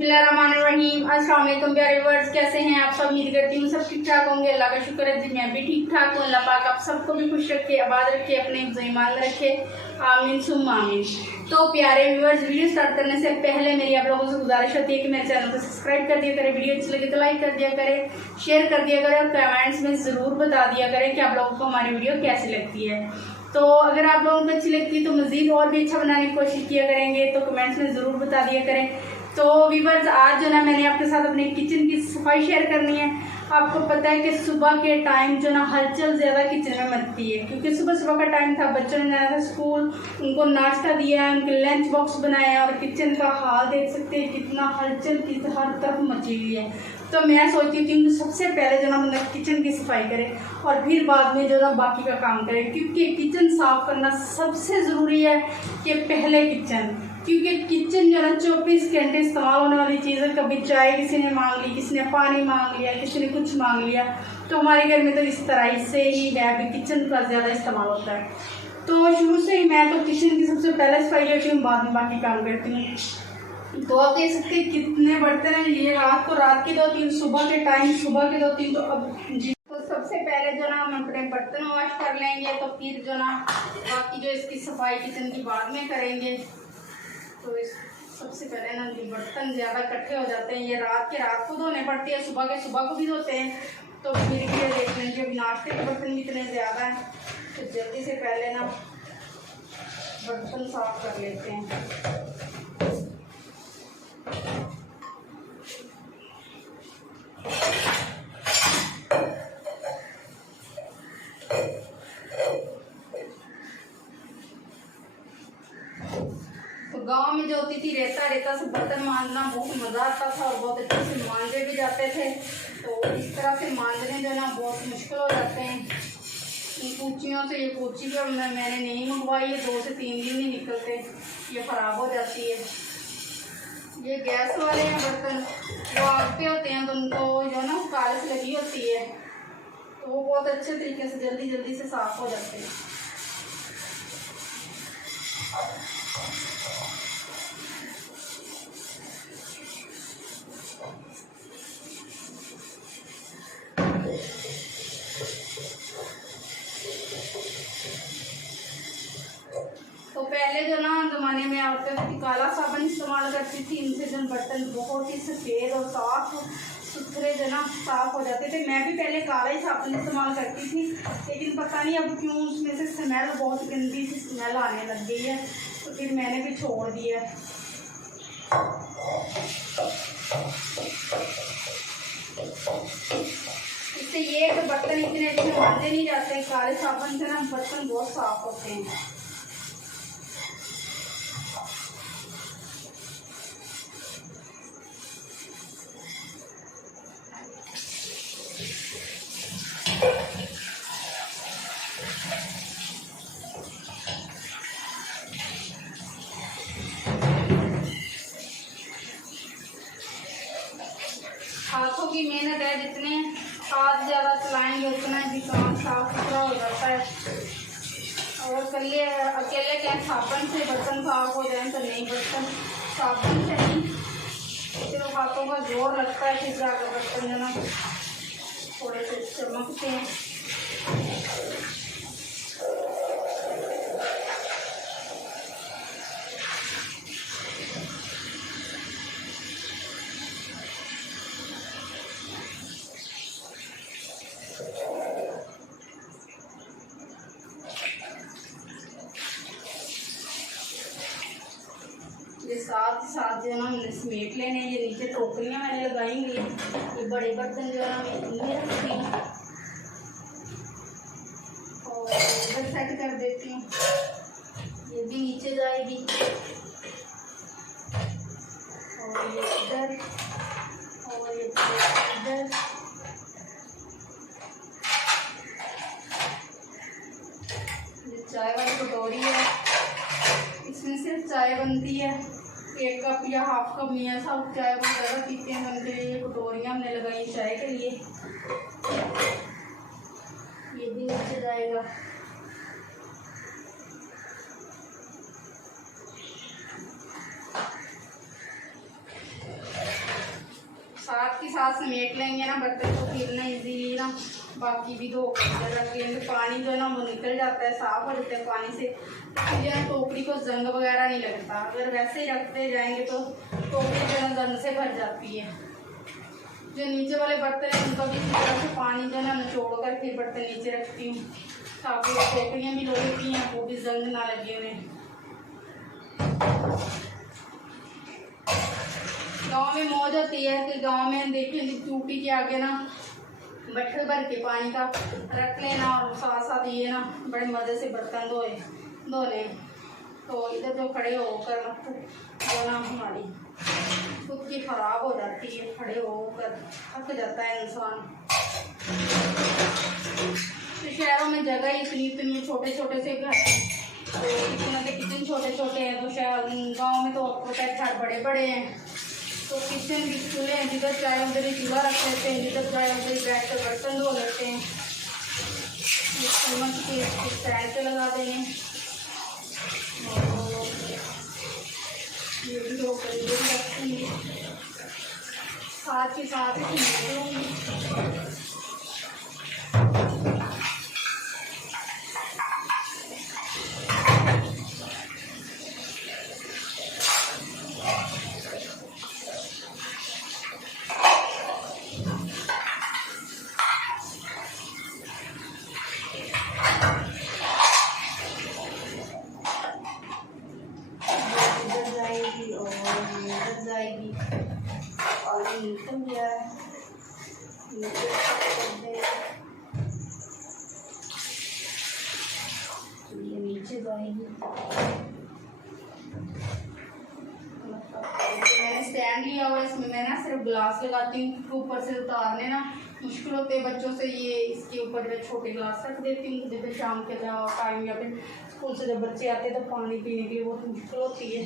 बिस्मिल्लाहिर्रहमानिर्रहीम। अस्सलाम वालेकुम प्यारे व्यूअर्स, कैसे हैं आप सब? उम्मीद करती हूँ सब ठीक ठाक होंगे। अल्लाह का शुक्र है जी मैं भी ठीक ठाक हूँ। अल्लाह पाक आप सबको भी खुश रखे, आबाद रखे, अपने ईमान रखे, आमीन सुम्मा आमीन। तो प्यारे व्यूअर्स, वीडियो स्टार्ट करने से पहले मेरी आप लोगों से गुजारिश होती है कि मेरे चैनल को सब्सक्राइब कर दिया करें, वीडियो अच्छी लगे तो लाइक कर दिया करें, शेयर कर दिया करें और कमेंट्स में ज़रूर बता दिया करें कि आप लोगों को हमारी वीडियो कैसी लगती है। तो अगर आप लोगों को अच्छी लगती है तो मज़ीद और भी अच्छा बनाने की कोशिश किया करेंगे, तो कमेंट्स में ज़रूर बता दिया करें। तो व्यूअर्स, आज जो ना मैंने आपके साथ अपने किचन की सफाई शेयर करनी है। आपको पता है कि सुबह के टाइम जो ना हलचल ज़्यादा किचन में मचती है, क्योंकि सुबह सुबह का टाइम था, बच्चों ने जाना था स्कूल, उनको नाश्ता दिया है, उनके लंच बॉक्स बनाया और किचन का हाल देख सकते हैं कितना हलचल की हर तरफ मची हुई है। तो मैं सोचती थी कि सबसे पहले जो ना मतलब किचन की सफाई करें और फिर बाद में जो ना बाकी का काम करें, क्योंकि किचन साफ करना सबसे ज़रूरी है कि पहले किचन, क्योंकि किचन जो ना 24 घंटे इस्तेमाल होने वाली चीज़ है। कभी चाय किसी ने मांग ली, किसी ने पानी मांग लिया, किसी ने कुछ मांग लिया, तो हमारे घर में तो इस तरह से ही है, अभी किचन का ज़्यादा इस्तेमाल होता है। तो शुरू से ही मैं तो किचन की सबसे पहले सफाई लेती हूँ, बाद में बाकी काम करती हूँ। तो आप देख सकते हैं कितने बर्तन हैं ये, रात को रात के 2-3, सुबह के टाइम सुबह के 2-3। तो अब जी, तो सबसे पहले जो ना हम अपने बर्तन वॉश कर लेंगे, तो फिर जो ना बाकी जो इसकी सफाई किचन की बाद में करेंगे। तो इस सबसे पहले ना जो बर्तन ज़्यादा इकट्ठे हो जाते हैं, ये रात को धोने पड़ती है, सुबह के सुबह को भी धोते हैं। तो फिर ये देख लेंगे अभी नाश्ते के बर्तन भी इतने ज़्यादा हैं, तो जल्दी से पहले ना बर्तन साफ कर लेते हैं। गांव में जो होती थी रेता से बर्तन मांजना बहुत मज़ा आता था और बहुत अच्छे से मांजे भी जाते थे। तो इस तरह से मांजने जो ना बहुत मुश्किल हो जाते हैं इन कूचियों से। ये कूची पर मैंने नहीं मंगवाई है, 2 से 3 दिन नहीं निकलते, ये ख़राब हो जाती है। ये गैस वाले हैं बर्तन, वो आग पे होते हैं, तो उनको जो ना कालिस लगी होती है, तो वो बहुत अच्छे तरीके से जल्दी से साफ़ हो जाते हैं। तो पहले जो ना ज़माने में औरतें काला साबुन इस्तेमाल करती थी, इनसे जो बर्तन बहुत ही सफ़ेद और साफ सुथरे जो ना साफ़ हो जाते थे। मैं भी पहले काला ही साबुन इस्तेमाल करती थी, लेकिन पता नहीं अब क्यों उसमें से स्मेल, बहुत गंदी सी स्मेल आने लग गई है, तो फिर मैंने भी छोड़ दिया। इससे ये कि बर्तन इतने अच्छे मांजे नहीं जाते, काले साबुन से ना बर्तन बहुत साफ होते हैं। हाथों की मेहनत है, जितने हाथ ज़्यादा चलाएंगे उतना ही काम साफ सुथरा हो जाता है। और अकेले क्या साबुन से बर्तन साफ हो जाए तो नहीं, बर्तन साबुन से नहीं, सिर्फ हाथों का जोर लगता है, फिर जाकर बर्तन जो ना थोड़े से चमकते हैं। साथ जो ना हमने समेट लेने, ये नीचे टोकरियाँ मैंने लगाई हुई हैं, ये बड़े बर्तन जो है ना मैं इनमें रखती हूँ और इधर सेट कर देती हूँ, ये भी नीचे जाएगी और ये इधर और ये इधर। ये चाय वाली कटोरी है, इसमें सिर्फ चाय बनती है, 1 कप या हाफ कप मियाँ साहब चाय बहुत ज़्यादा पीते हैं, उनके लिए ये कटोरियाँ हमने लगाई चाय के लिए। ये भी नीचे जाएगा। साथ समेट लेंगे ना बर्तन को, फिर ना इजीली ना बाकी भी धो कर रख लेंगे। पानी जो है ना वो निकल जाता है, साफ हो जाता है पानी से, तो जो है टोकरी को जंग वगैरह नहीं लगता। अगर वैसे ही रखते जाएंगे तो टोकरी जो है जंग से भर जाती है। जो नीचे वाले बर्तन हैं उनका भी इसी तरह से पानी जो है ना निचोड़ कर फिर बर्तन नीचे रखती हूँ, ताकि वो टोकरियाँ भी लोहे की हैं वो भी जंग ना लगे उन्हें। गांव में मौज होती है कि गांव में देखिए टूटी के आगे ना बट्ठल भर के पानी का रख लेना और साथ साथ ये ना बड़े मज़े से बर्तन धो लें। तो इधर जो खड़े होकर वो ना हमारी खुद की खराब हो जाती है, खड़े होकर थक जाता है इंसान। तो शहरों में जगह ही इतनी छोटे छोटे से घर हैं, तो किचन के किचन छोटे छोटे हैं, तो शहर गाँव में तो आपको घर बड़े बड़े हैं, तो किचन भी चूल्हे हैं, जिधर चाहे उधर ही चूल्हा रख लेते हैं, जिधर चाहे उधर ही बैठ कर बर्तन धो लेते हैं। चम्मच के स्टैंड पे लगा देंगे और ये भी धो कर ये भी रखेंगे, साथ ही साथ ही जाएगी और निकल गया है, ये नीचे जाएगी। मैंने स्टैंड लिया हुआ है, इसमें मैं ना सिर्फ ग्लास लगाती हूँ क्योंकि ऊपर से उतारने ना मुश्किल होते हैं बच्चों से। ये इसके ऊपर मैं छोटे ग्लास रख देती हूँ, जब शाम के टाइम या फिर स्कूल से जब बच्चे आते हैं तो पानी पीने के लिए बहुत मुश्किल होती है।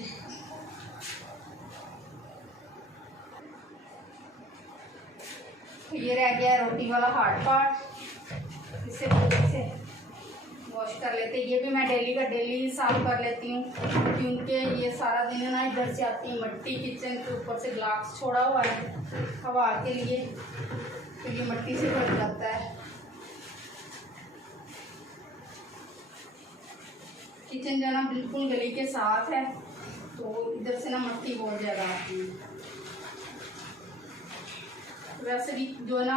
ये रह गया रोटी वाला हार्ड पार्ट, इसे वॉश कर लेते हैं। ये भी मैं डेली का डेली ही साफ कर लेती हूँ क्योंकि ये सारा दिन ना इधर से आती है मट्टी, किचन के ऊपर से ग्लास छोड़ा हुआ है हवा के लिए, तो ये मट्टी से भर जाता है। किचन जो है ना बिल्कुल गली के साथ है, तो इधर से ना मट्टी बहुत ज़्यादा आती है। वैसे भी जो ना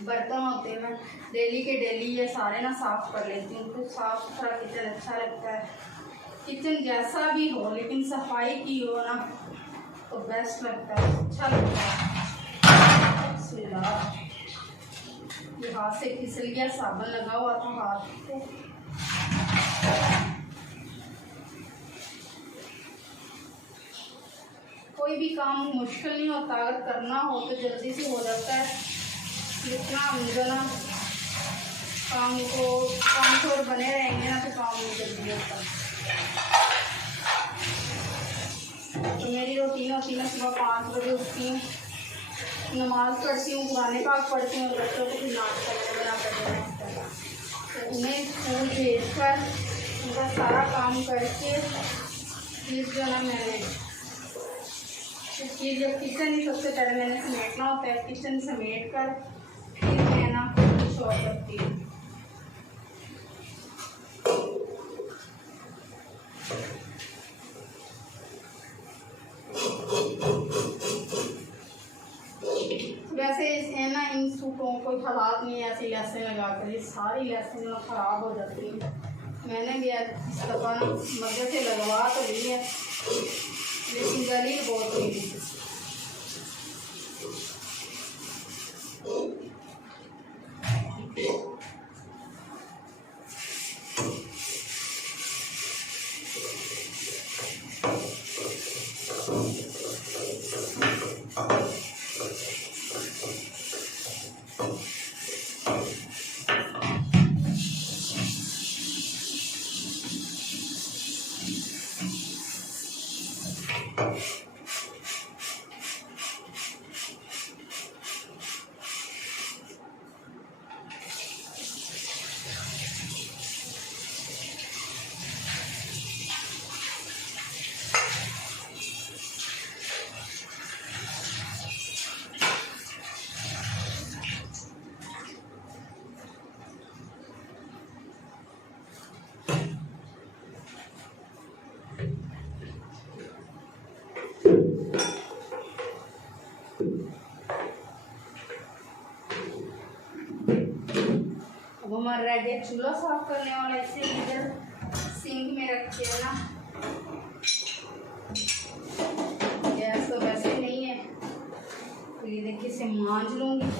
बर्तन होते हैं मैं डेली के डेली ये सारे ना साफ़ कर लेती हूँ, तो साफ़ सुथरा किचन अच्छा लगता है। किचन जैसा भी हो लेकिन सफाई की हो ना तो बेस्ट लगता है, अच्छा लगता है। ये हाथ से फिसल गया, साबुन लगा हुआ था हाथ पे। कोई भी काम मुश्किल नहीं होता, अगर करना हो तो जल्दी से हो जाता है। जितना जो ना काम छोड़ बने रहेंगे ना तो काम नहीं जल्दी होता। तो मेरी रूटीन होती है, सुबह 5 बजे उठती हूँ, नमाज पढ़ती हूँ, कुरान पाक पढ़ती हूँ, बच्चों को फिर नाश्ता बना कर देना होता है। तो उन्हें स्कूल भेज कर उनका सारा काम करके फिर जो ना मैंने ये जो किचन ही सबसे पहले मैंने समेटना होता है, किचन समेट कर फिर मैं ना शॉप करती हूँ। वैसे ना इन सूटों को हालात नहीं ऐसी लैसें लगा कर, ये सारी लैसें ना ख़राब हो जाती हैं। मैंने भी इस दफ़ा मदद से लगवा तो ली है लेकिन गली बहुत हुई। हमारा रह गया चूल्हा साफ करने वाला। इसे इधर सिंक में रखे है ना, गैस तो वैसे नहीं है, तो ये देखिए इसे मांज लूँगी।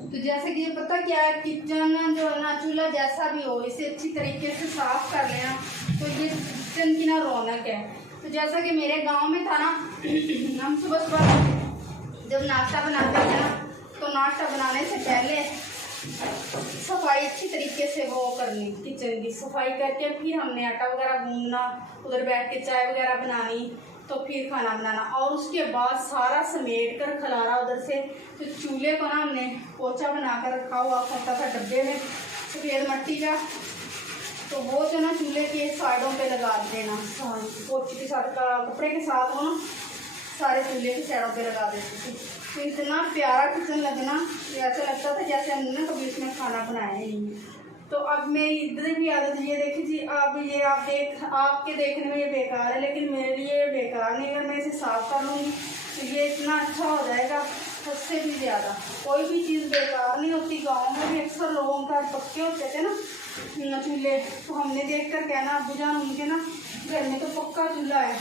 तो जैसे कि ये पता क्या है, किचन जो है ना, चूल्हा जैसा भी हो, इसे अच्छी तरीके से साफ कर लेना, तो ये किचन की ना रौनक है। तो जैसा कि मेरे गांव में था ना, हम सुबह सुबह जब नाश्ता बनाते थे ना, तो नाश्ता बनाने से पहले सफाई अच्छी तरीके से वो करनी, किचन की सफाई करके फिर हमने आटा वगैरह गूंदना, उधर बैठ के चाय वगैरह बनानी, तो फिर खाना बनाना, और उसके बाद सारा समेट कर खलारा उधर से। तो चूल्हे को ना हमने पोछा बना कर रखा हुआ होता था डब्बे में सफ़ेद मिट्टी का, तो वो जो ना चूल्हे के साइडों पे लगा देना, पोछे के साथ कपड़े के साथ हो ना, सारे चूल्हे के साइडों पे लगा देते थे। तो इतना प्यारा किचन लगना, ऐसा लगता था जैसे हमने कभी इसमें खाना बनाया ही नहीं। तो अब मेरी इधर की आदत ये देखी जी, अब ये आपके देखने में ये बेकार है, लेकिन मेरे लिए बेकार नहीं। अगर मैं इसे साफ कर लूँगी तो ये इतना अच्छा हो जाएगा, उससे भी ज़्यादा। कोई भी चीज़ बेकार नहीं होती। गाँव में भी अक्सर लोगों का पक्के होते थे ना चूल्हे, तो हमने देख कर कहना, अब्बू जान उनके ना घर में तो पक्का चूल्हा है,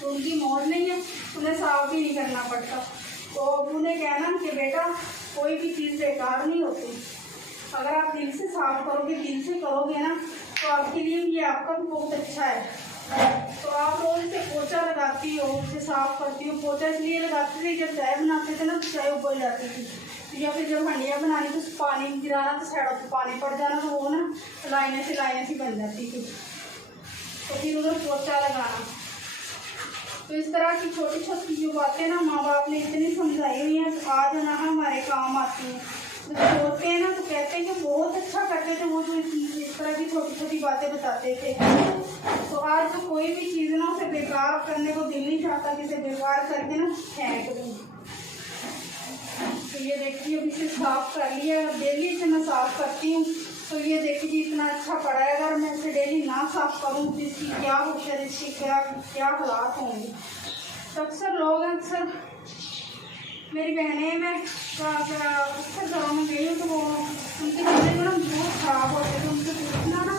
तो उनकी मौज नहीं है, उन्हें साफ भी नहीं करना पड़ता। तो अब्बू ने कहना कि बेटा कोई भी चीज़ बेकार नहीं होती, अगर आप दिल से साफ करोगे, दिल से करोगे ना, तो आपके लिए ये आपका भी बहुत अच्छा है। तो आप रोज इसे पोछा लगाती हो, उसे साफ करती हो। पोछा इसलिए लगाती थी, जब चाय बनाते थे ना तो चाय उबल जाती थी, या फिर जब हंडिया बनानी तो पानी गिराना, तो साइडों पर पानी पड़ जाना, तो वो ना लाइनें सी बन जाती थी, तो फिर उधर पोछा लगाना। तो इस तरह की छोटी छोटी जो बातें ना माँ बाप ने इतनी समझाई हुई हैं, तो आज ना हमारे काम आती हैं। जब छोटे हैं ना तो कहते हैं कि बहुत अच्छा करते थे वो, जो इस तरह की छोटी छोटी बातें बताते थे। तो आज तो कोई भी चीज़ ना उसे बेकार करने को दिल नहीं चाहता, कि इसे बेकार करके ना फेंक दूँ। तो ये देखिए अभी इसे साफ कर लिया, डेली इसे मैं साफ करती हूँ। तो ये देखिए जी इतना अच्छा पड़ा है, अगर मैं इसे डेली ना साफ करूँ तो इसकी क्या होशियार, इसकी क्या हालात होंगे। तो अक्सर लोग अक्सर मेरी बहनें, मैं अक्सर घरों में गई हूँ, तो वो उनकी चीज़ें ना बहुत ख़राब होते थे। उनसे पूछना ना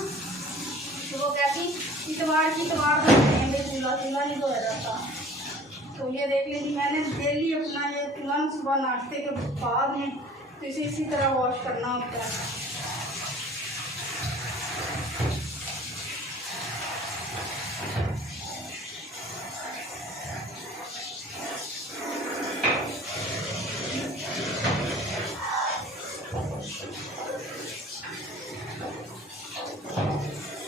तो वो कहती इतवार धोते चूल्हा नहीं धोया जाता। तो ये देख लीजिए मैंने डेली अपना ये चूल्हा सुबह नाश्ते के बाद में, तो इसे इसी तरह वॉश करना होता है।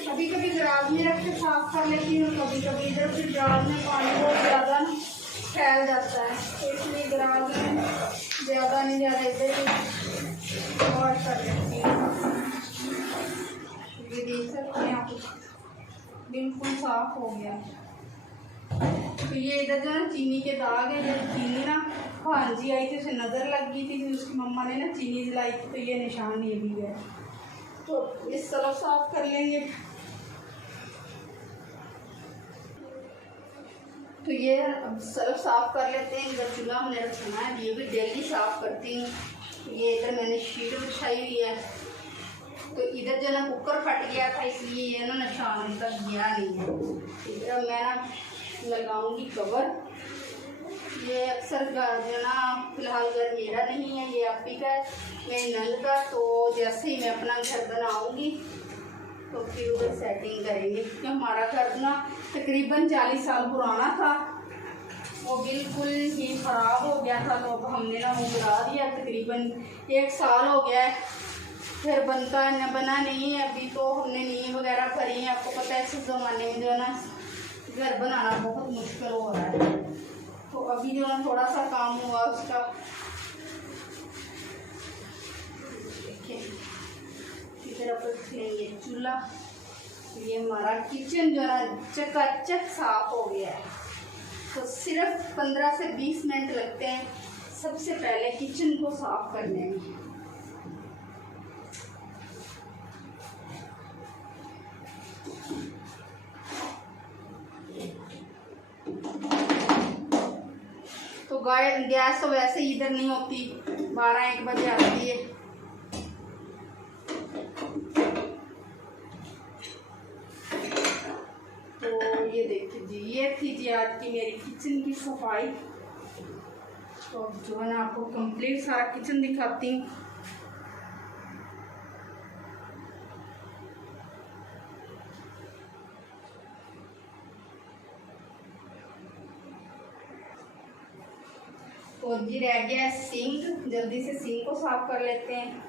कभी कभी गराज में रख के साफ कर लेती हूँ, कभी कभी इधर फिर गराज में पानी बहुत ज़्यादा ना फैल जाता है, तो इसलिए गराज में ज़्यादा नहीं, ज़्यादा इधर ही वॉश कर लेती हूँ। ये देख सकते हैं आप, बिल्कुल साफ हो गया। तो ये इधर जो ना चीनी के दाग है, जब चीनी ना भांजी आई थी उसे नज़र लग गई थी, उसकी मम्मा ने ना चीनी जलाई थी, तो ये निशान ये भी है। तो इस तरफ साफ कर लेंगे। तो ये अब सर्फ साफ कर लेते हैं। इधर चूल्हा हमने रखना है, ये भी डेली साफ करती हूँ। ये इधर मैंने शीट बिछाई हुई है, तो इधर जो ना कुकर फट गया था, इसलिए ये ना निशान तक गया नहीं है। इधर मैं ना लगाऊंगी कवर। ये अक्सर जो ना फिलहाल घर मेरा नहीं है, ये आप ही का है, मेरी नंद का। तो जैसे ही मैं अपना घर बनाऊंगी तो फिर उधर सेटिंग करेंगे, क्योंकि हमारा घर ना तकरीबन 40 साल पुराना था, वो बिल्कुल ही ख़राब हो गया था। तो अब हमने ना वो गिरा दिया, तकरीबन 1 साल हो गया है, फिर बना नहीं है अभी। तो हमने नींव वगैरह भरी है। आपको पता है इस ज़माने में जो है ना घर बनाना बहुत मुश्किल हो रहा है, तो अभी जो है थोड़ा सा काम हुआ उसका। इधर अपन लेंगे चूल्हा। ये हमारा किचन जो है चकाचक साफ हो गया है। तो सिर्फ 15 से 20 मिनट लगते हैं सबसे पहले किचन को साफ करने में। गैस तो वैसे ही इधर नहीं होती, 12-1 बजे आती है। तो ये देखिए जी, ये थी जी आज की मेरी किचन की सफाई। तो जो है ना आपको कंप्लीट सारा किचन दिखाती हूँ। तो जी रह गया सिंक, जल्दी से सिंक को साफ कर लेते हैं।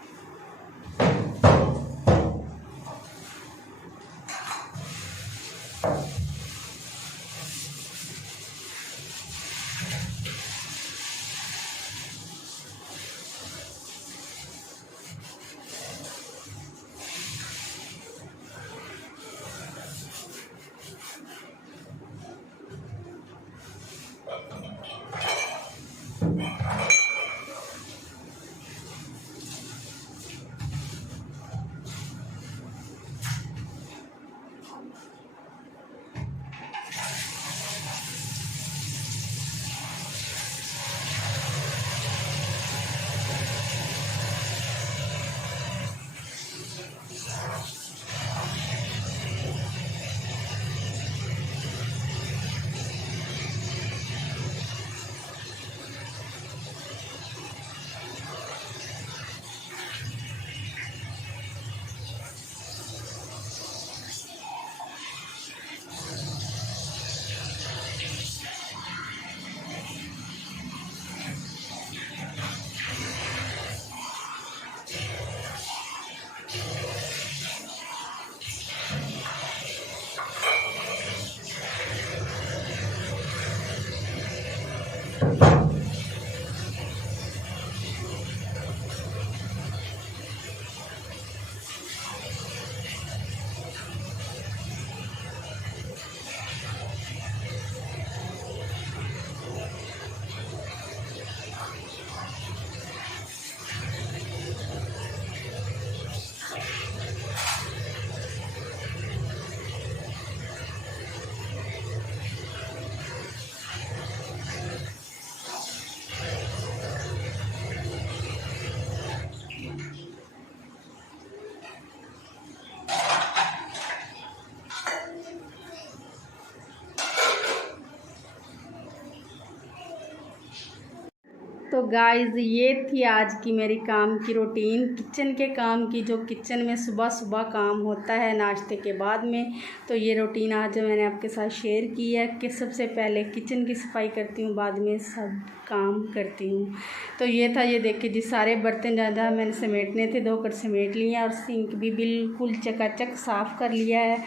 तो गाइज़ ये थी आज की मेरी काम की रूटीन, किचन के काम की, जो किचन में सुबह सुबह काम होता है नाश्ते के बाद में। तो ये रूटीन आज मैंने आपके साथ शेयर की है कि सबसे पहले किचन की सफाई करती हूँ, बाद में सब काम करती हूँ। तो ये था, ये देखिए जी, सारे बर्तन ज़्यादा मैंने समेटने थे, धोकर समेट लिए और सिंक भी बिल्कुल चकाचक साफ़ कर लिया है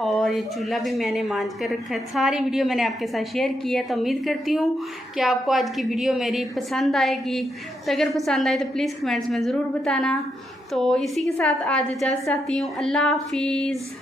और ये चूल्हा भी मैंने मांज कर रखा है। सारी वीडियो मैंने आपके साथ शेयर की है। तो उम्मीद करती हूँ कि आपको आज की वीडियो मेरी पसंद आएगी। तो अगर पसंद आए तो प्लीज़ कमेंट्स में ज़रूर बताना। तो इसी के साथ आज इजाज़त चाहती हूँ। अल्लाह हाफिज़।